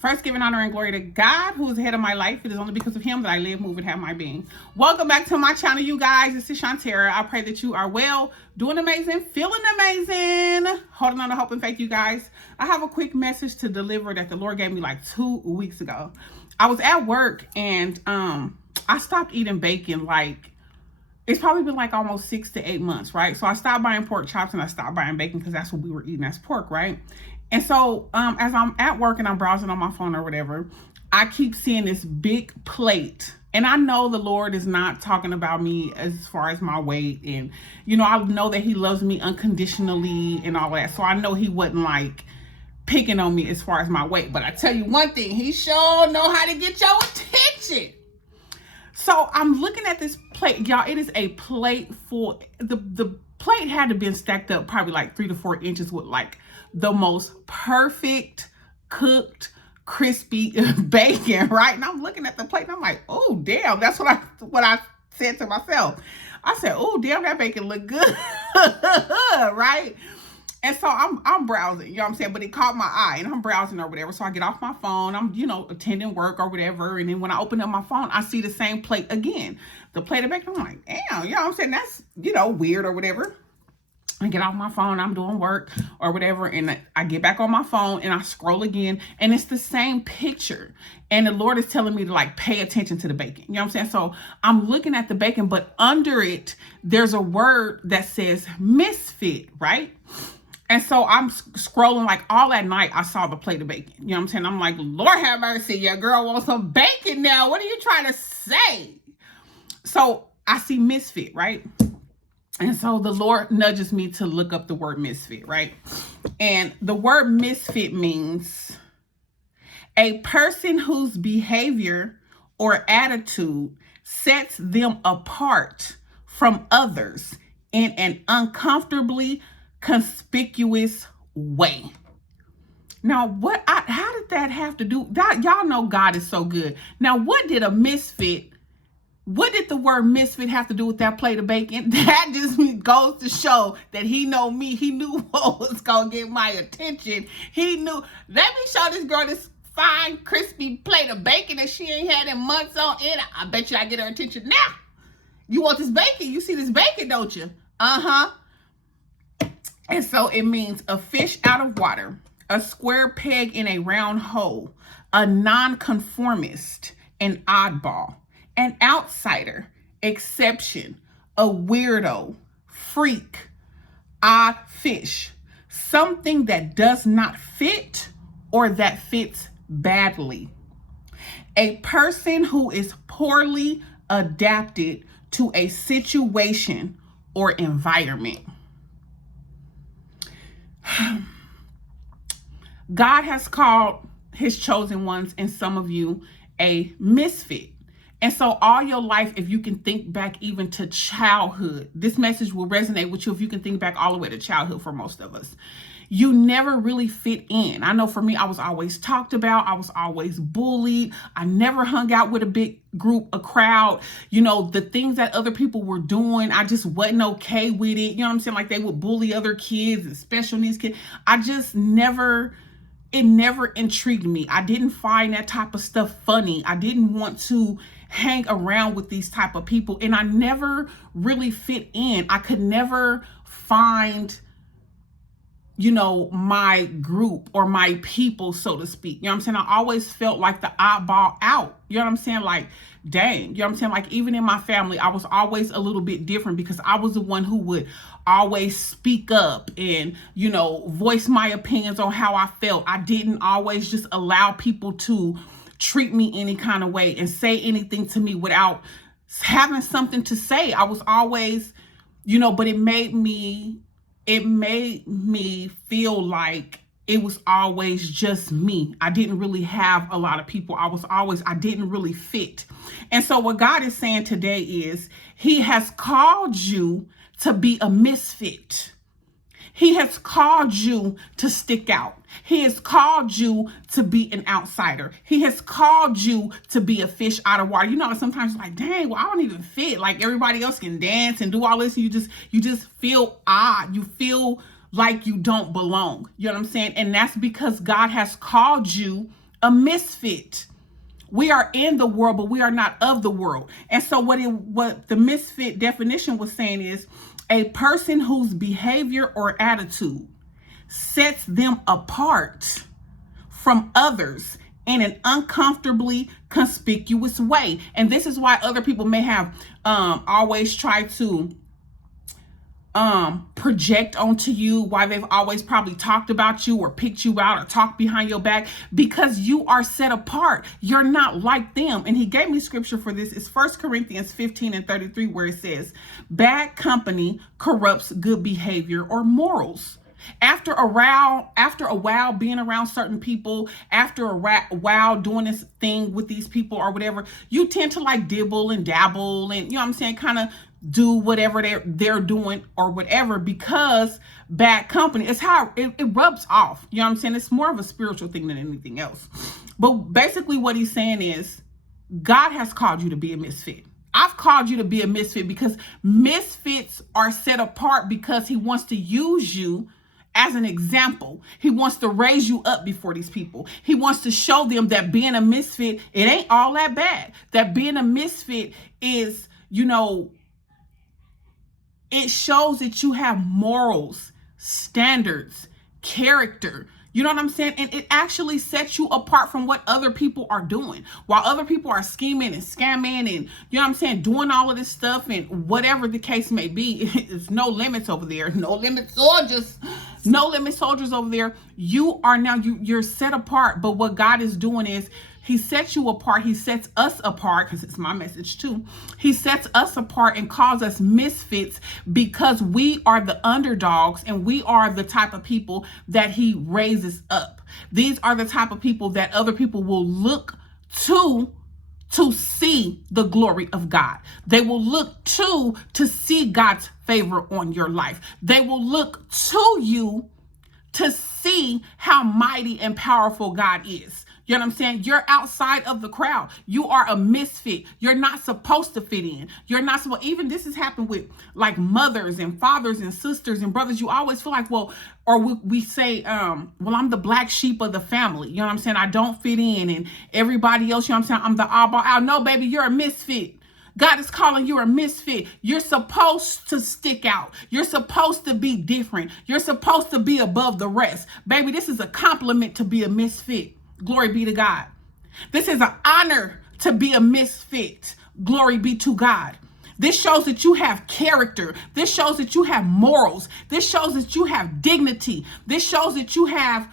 First, giving honor and glory to God, who is the head of my life. It is only because of him that I live, move, and have my being. Welcome back to my channel, you guys. This is Shantara. I pray that you are well, doing amazing, feeling amazing, holding on to hope and faith, you guys. I have a quick message to deliver that the Lord gave me like 2 weeks ago. I was at work and I stopped eating bacon it's probably been like almost 6 to 8 months, right? So I stopped buying pork chops and I stopped buying bacon because that's what we were eating as pork, right? And so as I'm at work and I'm browsing on my phone or whatever, I keep seeing this big plate. And I know the Lord is not talking about me as far as my weight. And, I know that he loves me unconditionally and all that. So I know he wasn't like picking on me as far as my weight. But I tell you one thing, he sure know how to get your attention. So I'm looking at this plate, y'all. It is a plate full. The plate had to been stacked up probably like 3 to 4 inches with like the most perfect cooked crispy bacon, right? And I'm looking at the plate and I'm like, oh damn, that's what I said to myself. I said, oh damn, that bacon look good, right? And so I'm browsing, you know what I'm saying? But it caught my eye and I'm browsing or whatever. So I get off my phone, I'm, attending work or whatever. And then when I open up my phone, I see the same plate again. The plate of bacon, I'm like, damn, you know what I'm saying? That's, weird or whatever. I get off my phone, I'm doing work or whatever. And I get back on my phone and I scroll again. And it's the same picture. And the Lord is telling me to like pay attention to the bacon. You know what I'm saying? So I'm looking at the bacon, but under it, there's a word that says MISFIT, right? And so I'm scrolling like all at night. I saw the plate of bacon. You know what I'm saying? I'm like, Lord have mercy, your girl wants some bacon now. What are you trying to say? So I see MISFIT, right? And so the Lord nudges me to look up the word MISFIT, right? And the word MISFIT means a person whose behavior or attitude sets them apart from others in an uncomfortably conspicuous way. Now, how did that have to do? Y'all know God is so good. Now, what did the word misfit have to do with that plate of bacon? That just goes to show that he know me. He knew what was going to get my attention. He knew, let me show this girl this fine, crispy plate of bacon that she ain't had in months on end. I bet you I get her attention now. You want this bacon? You see this bacon, don't you? Uh-huh. And so it means a fish out of water, a square peg in a round hole, a nonconformist, an oddball, an outsider, exception, a weirdo, freak, odd fish, something that does not fit or that fits badly. A person who is poorly adapted to a situation or environment. God has called his chosen ones, and some of you, a misfit. And so all your life, if you can think back even to childhood, this message will resonate with you if you can think back all the way to childhood for most of us. You never really fit in. I know for me, I was always talked about. I was always bullied. I never hung out with a big group, a crowd. The things that other people were doing, I just wasn't okay with it. You know what I'm saying? Like they would bully other kids and special needs kids. It never intrigued me. I didn't find that type of stuff funny. I didn't want to hang around with these type of people. And I never really fit in. I could never find my group or my people, so to speak. You know what I'm saying? I always felt like the oddball out. You know what I'm saying? Like, dang, you know what I'm saying? Like, even in my family, I was always a little bit different because I was the one who would always speak up and, voice my opinions on how I felt. I didn't always just allow people to treat me any kind of way and say anything to me without having something to say. I was always, but it made me feel like it was always just me. I didn't really have a lot of people. I didn't really fit. And so what God is saying today is he has called you to be a misfit. He has called you to stick out. He has called you to be an outsider. He has called you to be a fish out of water. Sometimes it's like, dang, well, I don't even fit. Like everybody else can dance and do all this. And you just feel odd. You feel like you don't belong. You know what I'm saying? And that's because God has called you A misfit. We are in the world, but we are not of the world. And so what the misfit definition was saying is a person whose behavior or attitude sets them apart from others in an uncomfortably conspicuous way. And this is why other people may have always tried to project onto you, why they've always probably talked about you or picked you out or talked behind your back, because you are set apart. You're not like them. And he gave me scripture for this. It's 1 Corinthians 15:33, where it says, bad company corrupts good behavior or morals. After a while being around certain people, after a while doing this thing with these people or whatever, you tend to like dibble and dabble and, you know what I'm saying, kind of do whatever they're doing or whatever, because bad company is how it rubs off. You know what I'm saying? It's more of a spiritual thing than anything else. But basically what he's saying is God has called you to be a misfit. I've called you to be a misfit because misfits are set apart because he wants to use you as an example. He wants to raise you up before these people. He wants to show them that being a misfit, it ain't all that bad. That being a misfit is, you know, it shows that you have morals, standards, character. You know what I'm saying? And it actually sets you apart from what other people are doing. While other people are scheming and scamming and, you know what I'm saying, doing all of this stuff and whatever the case may be, it's no limits over there. No limit soldiers. No limit soldiers over there. You are now, you're set apart. But what God is doing is he sets you apart. He sets us apart, because it's my message too. He sets us apart and calls us misfits because we are the underdogs and we are the type of people that he raises up. These are the type of people that other people will look to see the glory of God. They will look to see God's favor on your life. They will look to you to see how mighty and powerful God is. You know what I'm saying? You're outside of the crowd. You are a misfit. You're not supposed to fit in. You're not supposed, even this has happened with like mothers and fathers and sisters and brothers. You always feel like, well, or we say, well, I'm the black sheep of the family. You know what I'm saying? I don't fit in, and everybody else, you know what I'm saying? I'm the oddball out. No, baby, you're a misfit. God is calling you a misfit. You're supposed to stick out. You're supposed to be different. You're supposed to be above the rest. Baby, this is a compliment to be a misfit. Glory be to God. This is an honor to be a misfit. Glory be to God. This shows that you have character. This shows that you have morals. This shows that you have dignity. This shows that you have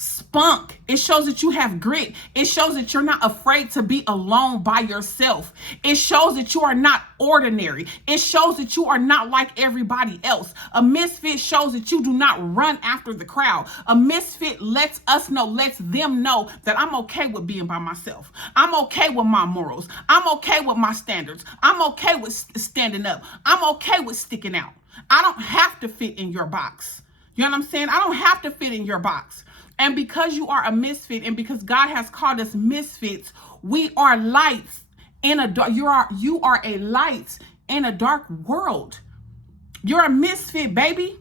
spunk. It shows that you have grit. It shows that you're not afraid to be alone by yourself. It shows that you are not ordinary. It shows that you are not like everybody else. A misfit shows that you do not run after the crowd. A misfit lets them know that I'm okay with being by myself. I'm okay with my morals. I'm okay with my standards. I'm okay with standing up. I'm okay with sticking out. I don't have to fit in your box. You know what I'm saying? I don't have to fit in your box. And because you are a misfit, and because God has called us misfits, we are lights in a dark. You are a light in a dark world. You're a misfit, baby.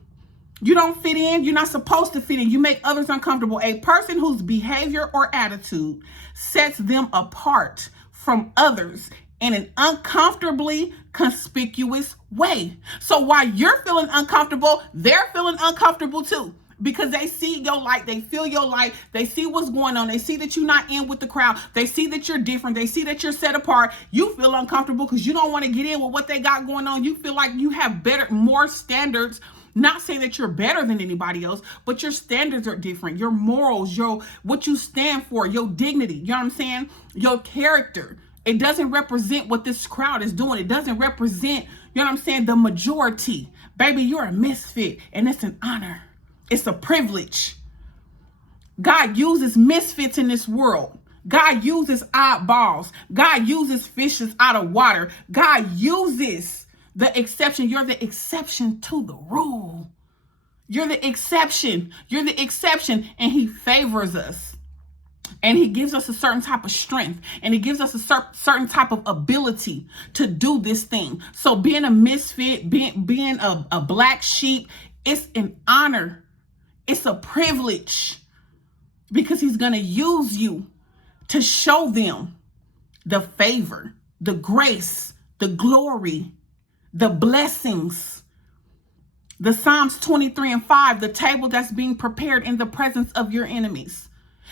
You don't fit in. You're not supposed to fit in. You make others uncomfortable. A person whose behavior or attitude sets them apart from others in an uncomfortably conspicuous way. So while you're feeling uncomfortable, they're feeling uncomfortable too. Because they see your light, they feel your light, they see what's going on, they see that you're not in with the crowd, they see that you're different, they see that you're set apart. You feel uncomfortable because you don't want to get in with what they got going on. You feel like you have more standards. Not saying that you're better than anybody else, but your standards are different. Your morals, what you stand for, your dignity, you know what I'm saying? Your character. It doesn't represent what this crowd is doing. It doesn't represent, you know what I'm saying, the majority. Baby, you're a misfit, and it's an honor. It's a privilege. God uses misfits in this world. God uses oddballs. God uses fishes out of water. God uses the exception. You're the exception to the rule. You're the exception. You're the exception. And he favors us. And he gives us a certain type of strength. And he gives us a certain type of ability to do this thing. So being a misfit, being a black sheep, it's an honor. It's a privilege. because he's going to use you to show them the favor, the grace, the glory, the blessings. The Psalms 23:5, the table that's being prepared in the presence of your enemies.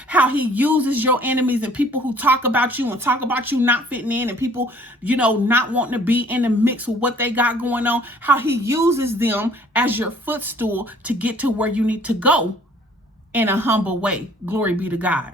How he uses your enemies and people who talk about you and talk about you not fitting in and people, not wanting to be in the mix with what they got going on. How he uses them as your footstool to get to where you need to go in a humble way. Glory be to God.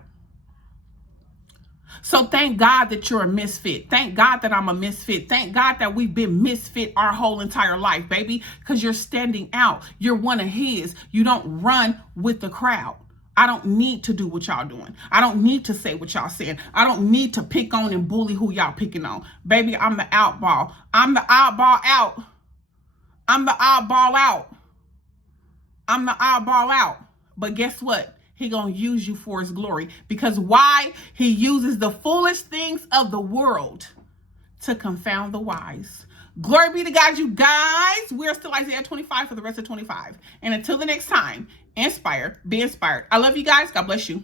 So thank God that you're a misfit. Thank God that I'm a misfit. Thank God that we've been misfit our whole entire life, baby, because you're standing out. You're one of his. You don't run with the crowd. I don't need to do what y'all doing. I don't need to say what y'all saying. I don't need to pick on and bully who y'all picking on. Baby, I'm the outball. I'm the oddball out. I'm the oddball out. I'm the oddball out. But guess what? He gonna use you for his glory. Because why? He uses the foolish things of the world to confound the wise. Glory be to God, you guys. We're still Isaiah 25 for the rest of 25. And until the next time, inspire, be inspired. I love you guys. God bless you.